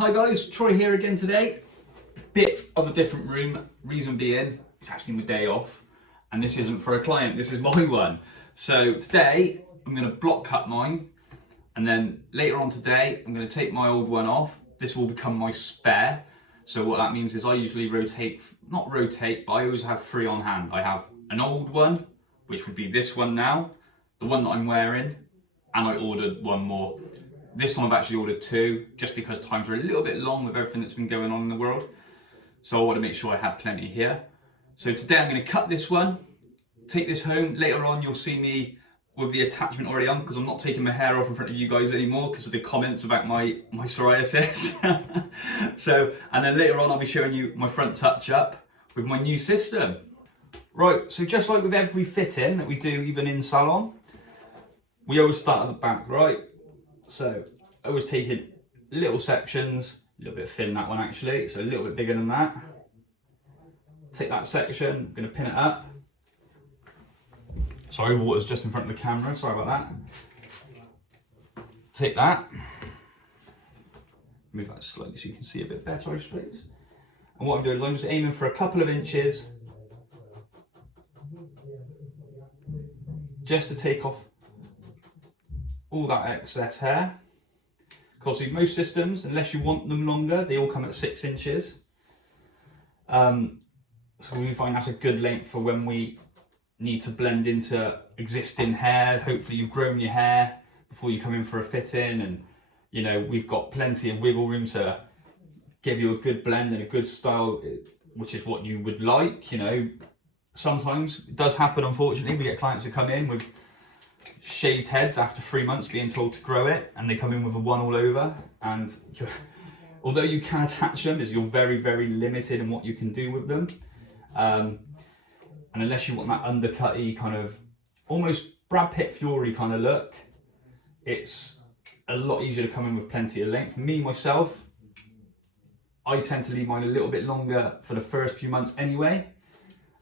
Hi guys, Troy here again today. Bit of a different room, reason being, it's actually my day off and this isn't for a client, this is my one. So today I'm going to block cut mine and then later on today I'm going to take my old one off. This will become my spare. So what that means is I usually not rotate, but I always have three on hand. I have an old one, which would be this one now, the one that I'm wearing, and I ordered one more. This time I've actually ordered two, just because times are a little bit long with everything that's been going on in the world. So I want to make sure I have plenty here. So today I'm going to cut this one, take this home. Later on you'll see me with the attachment already on, because I'm not taking my hair off in front of you guys anymore because of the comments about my psoriasis. So, and then later on I'll be showing you my front touch up with my new system. Right, so just like with every fitting that we do even in salon, we always start at the back, right? So always taking little sections, a little bit thin that one actually, so a little bit bigger than that. Take that section, I'm going to pin it up. Sorry, water's just in front of the camera, sorry about that. Take that, move that slightly so you can see a bit better, I suppose. And what I'm doing is I'm just aiming for a couple of inches, just to take off all that excess hair. Because most systems, unless you want them longer, they all come at 6 inches. So we find that's a good length for when we need to blend into existing hair. Hopefully you've grown your hair before you come in for a fit-in, and you know we've got plenty of wiggle room to give you a good blend and a good style, which is what you would like. You know, sometimes it does happen, unfortunately. We get clients who come in with shaved heads after 3 months being told to grow it, and they come in with a one all over, and although you can attach them, you're very, very limited in what you can do with them. And unless you want that undercutty kind of almost Brad Pitt Fury kind of look, it's a lot easier to come in with plenty of length. Me, myself, I tend to leave mine a little bit longer for the first few months anyway,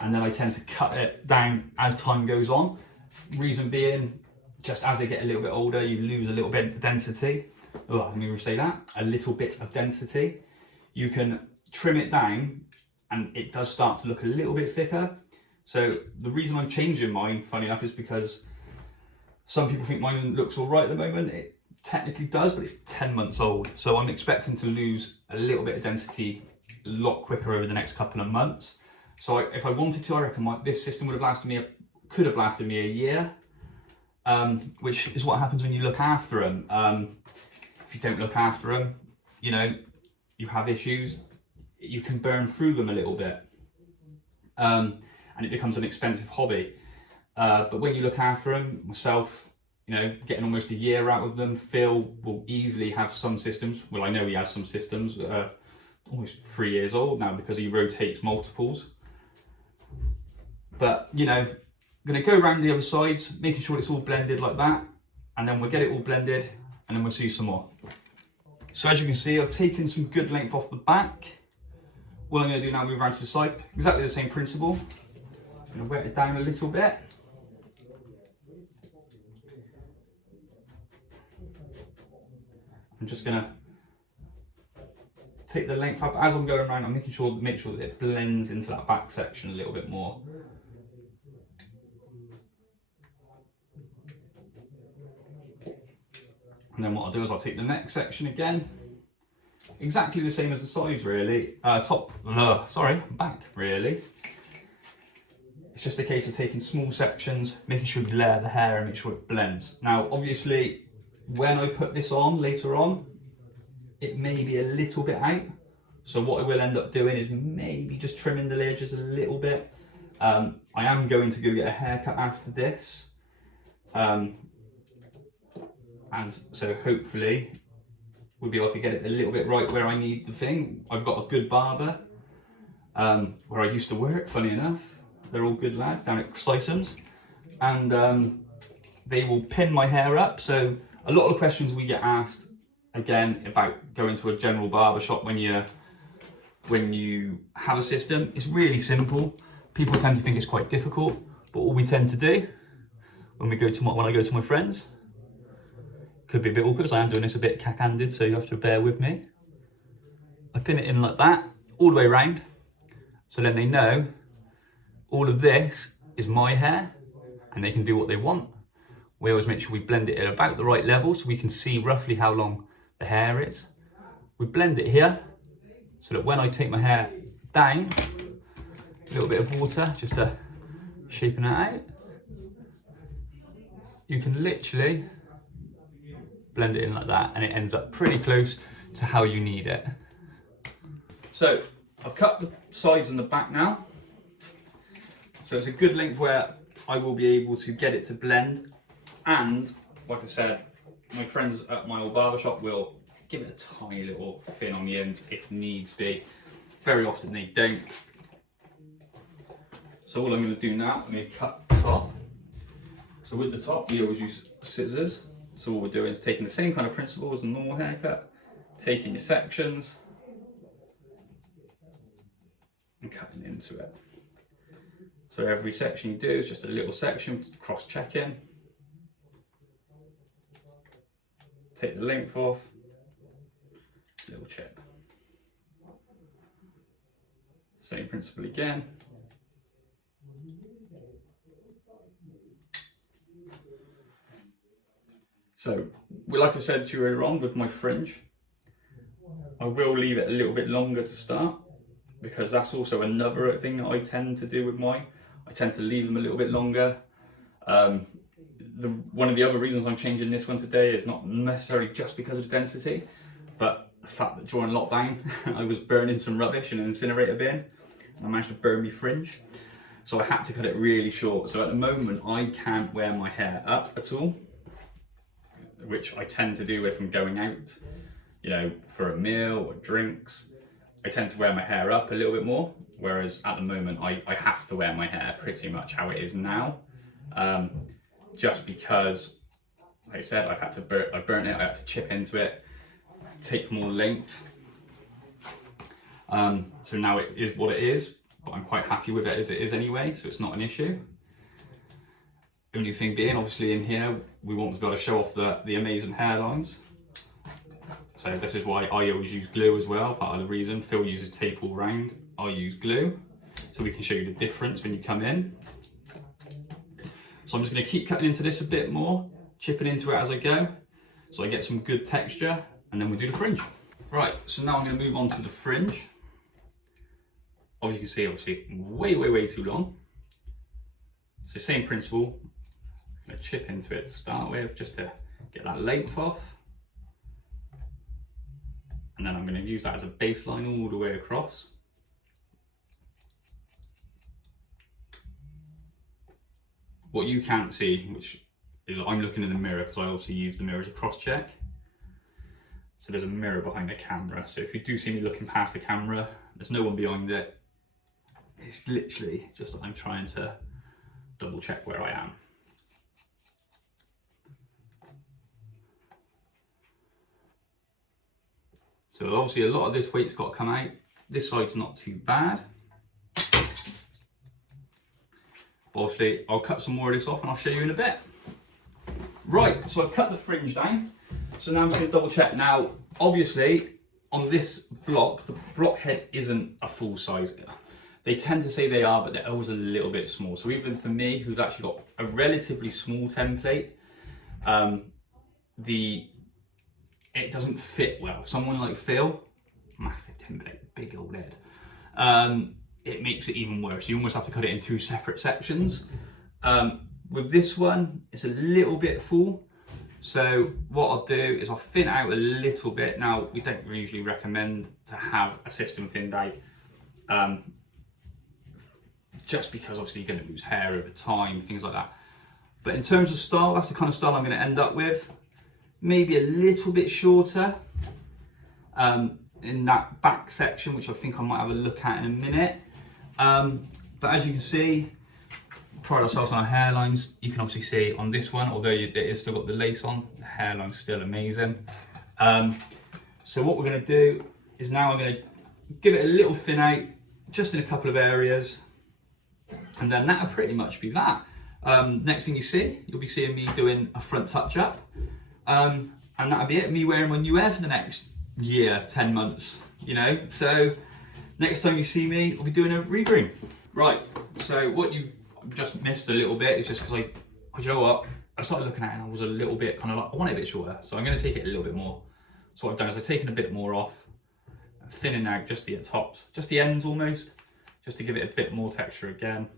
and then I tend to cut it down as time goes on. Reason being, just as they get a little bit older, you lose a little bit of density. Oh, let me say that. A little bit of density. You can trim it down and it does start to look a little bit thicker. So the reason I'm changing mine, funny enough, is because some people think mine looks all right at the moment. It technically does, but it's 10 months old. So I'm expecting to lose a little bit of density a lot quicker over the next couple of months. So if I wanted to, I reckon this system would have lasted me could have lasted me a year, which is what happens when you look after them. If you don't look after them, you know, you have issues, you can burn through them a little bit, and it becomes an expensive hobby. But when you look after them, myself, you know, getting almost a year out of them. Phil will easily have some systems, well I know he has some systems, almost 3 years old now because he rotates multiples. But you know, I'm going to go around the other sides, making sure it's all blended like that, and then we'll get it all blended and then we'll see some more. So as you can see, I've taken some good length off the back. What I'm going to do now, move around to the side, exactly the same principle. I'm going to wet it down a little bit. I'm just going to take the length up as I'm going around. I'm make sure that it blends into that back section a little bit more. And then what I'll do is I'll take the next section again, exactly the same as the sides really, back really. It's just a case of taking small sections, making sure you layer the hair and make sure it blends. Now obviously when I put this on later on, it may be a little bit out. So what I will end up doing is maybe just trimming the edges a little bit. I am going to go get a haircut after this. And so hopefully we'll be able to get it a little bit right where I need the thing. I've got a good barber where I used to work, funny enough. They're all good lads down at Sliceums. And they will pin my hair up. So a lot of questions we get asked, again, about going to a general barber shop when you have a system. It's really simple. People tend to think it's quite difficult, but all we tend to do when I go to my friends, could be a bit awkward because I am doing this a bit cack-handed, so you have to bear with me. I pin it in like that, all the way around. So then they know all of this is my hair and they can do what they want. We always make sure we blend it at about the right level so we can see roughly how long the hair is. We blend it here so that when I take my hair down, a little bit of water just to shapen it out, you can literally blend it in like that and it ends up pretty close to how you need it. So I've cut the sides and the back now. So it's a good length where I will be able to get it to blend, and like I said, my friends at my old barbershop will give it a tiny little fin on the ends if needs be. Very often they don't. So all I'm going to do now, I'm going to cut the top. So with the top, we always use scissors. So what we're doing is taking the same kind of principle as a normal haircut, taking your sections and cutting into it. So every section you do is just a little section, cross-checking. Take the length off, little chip. Same principle again. So, like I said to you earlier on with my fringe, I will leave it a little bit longer to start, because that's also another thing that I tend to do with mine. I tend to leave them a little bit longer. One of the other reasons I'm changing this one today is not necessarily just because of the density, but the fact that during lockdown I was burning some rubbish in an incinerator bin and I managed to burn my fringe. So I had to cut it really short. So at the moment I can't wear my hair up at all, which I tend to do if I'm going out, you know, for a meal or drinks. I tend to wear my hair up a little bit more, whereas at the moment I have to wear my hair pretty much how it is now, just because, like I said, I burnt it, I had to chip into it, take more length. So now it is what it is, but I'm quite happy with it as it is anyway, so it's not an issue. Only thing being, obviously in here, we want to be able to show off the amazing hairlines. So this is why I always use glue as well. Part of the reason Phil uses tape all round, I use glue, so we can show you the difference when you come in. So I'm just going to keep cutting into this a bit more, chipping into it as I go, so I get some good texture, and then we'll do the fringe. Right, so now I'm going to move on to the fringe. As you can see, obviously way too long. So same principle, I'm going to chip into it to start with, just to get that length off. And then I'm going to use that as a baseline all the way across. What you can't see, which is I'm looking in the mirror, because I obviously use the mirror to cross-check. So there's a mirror behind the camera. So if you do see me looking past the camera, there's no one behind it. It's literally just I'm trying to double check where I am. So obviously a lot of this weight's got to come out. This side's not too bad. Obviously I'll cut some more of this off and I'll show you in a bit. Right, so I've cut the fringe down. So now I'm just going to double check. Now, obviously on this block, the block head isn't a full size. They tend to say they are, but they're always a little bit small. So even for me, who's actually got a relatively small template, it doesn't fit well. Someone like Phil, massive template, big old head, it makes it even worse. You almost have to cut it in two separate sections. With this one, it's a little bit full. So what I'll do is I'll thin out a little bit. Now, we don't usually recommend to have a system thinned out, just because obviously you're going to lose hair over time, things like that. But in terms of style, that's the kind of style I'm going to end up with. Maybe a little bit shorter in that back section, which I think I might have a look at in a minute. But as you can see, pride ourselves on our hairlines. You can obviously see on this one, although it is still got the lace on, the hairline's still amazing. So what we're going to do is now I'm going to give it a little thin out, just in a couple of areas, and then that'll pretty much be that. Next thing you see, you'll be seeing me doing a front touch up. And that'll be it, me wearing my new hair for the next year, 10 months. you know. So next time you see me, I'll be doing a regreen. Right, so what you just missed a little bit is just because you know what, I started looking at it and I was a little bit kind of like, I want it a bit shorter, so I'm going to take it a little bit more. So what I've done is I've taken a bit more off, thinning out just the tops, just the ends almost, just to give it a bit more texture again.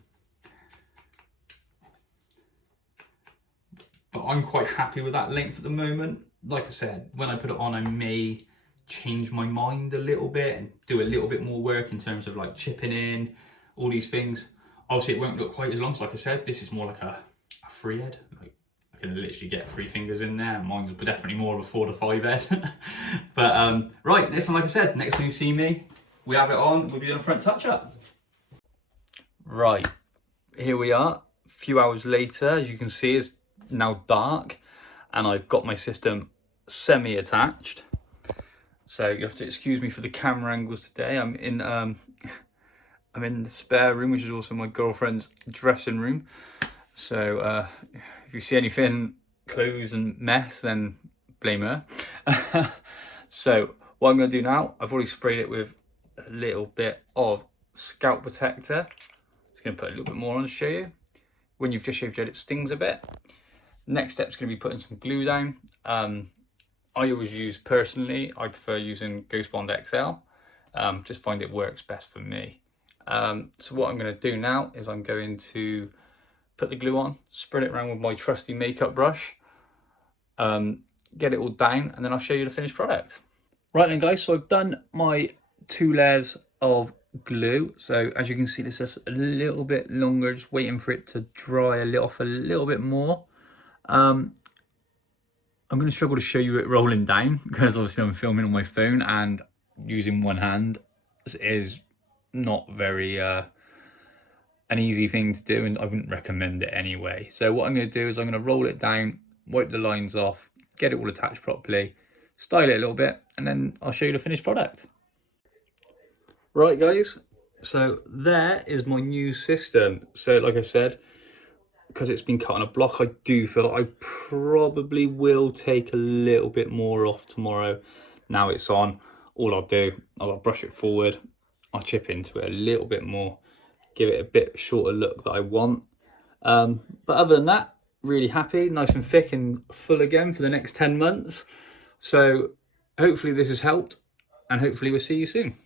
But I'm quite happy with that length at the moment. Like I said, when I put it on, I may change my mind a little bit and do a little bit more work in terms of like chipping in, all these things. Obviously it won't look quite as long, so like I said, this is more like a free head. Like I can literally get 3 fingers in there. Mine's definitely more of a 4 to 5 head. But right, next time, like I said, next time you see me, we have it on, we'll be doing a front touch up. Right, here we are, a few hours later. As you can see, it's now dark and I've got my system semi-attached. So you have to excuse me for the camera angles today. I'm in the spare room, which is also my girlfriend's dressing room. So if you see anything clothes and mess, then blame her. So what I'm going to do now, I've already sprayed it with a little bit of scalp protector. Just going to put a little bit more on to show you. When you've just shaved your head, it stings a bit. Next step is going to be putting some glue down. I always use, personally, I prefer using Ghost Bond XL. Just find it works best for me. So what I'm going to do now is I'm going to put the glue on, spread it around with my trusty makeup brush, get it all down, and then I'll show you the finished product. Right then guys, so I've done my 2 layers of glue. So as you can see, this is a little bit longer, just waiting for it to dry off a little bit more. I'm going to struggle to show you it rolling down because obviously I'm filming on my phone and using one hand is not very an easy thing to do, and I wouldn't recommend it anyway. So what I'm going to do is I'm going to roll it down, wipe the lines off, get it all attached properly, style it a little bit, and then I'll show you the finished product. Right guys, so there is my new system. So like I said, because it's been cut on a block, I do feel like I probably will take a little bit more off tomorrow. Now it's on, all I'll do, I'll brush it forward, I'll chip into it a little bit more, give it a bit shorter look that I want. But other than that, really happy, nice and thick and full again for the next 10 months. So hopefully this has helped, and hopefully we'll see you soon.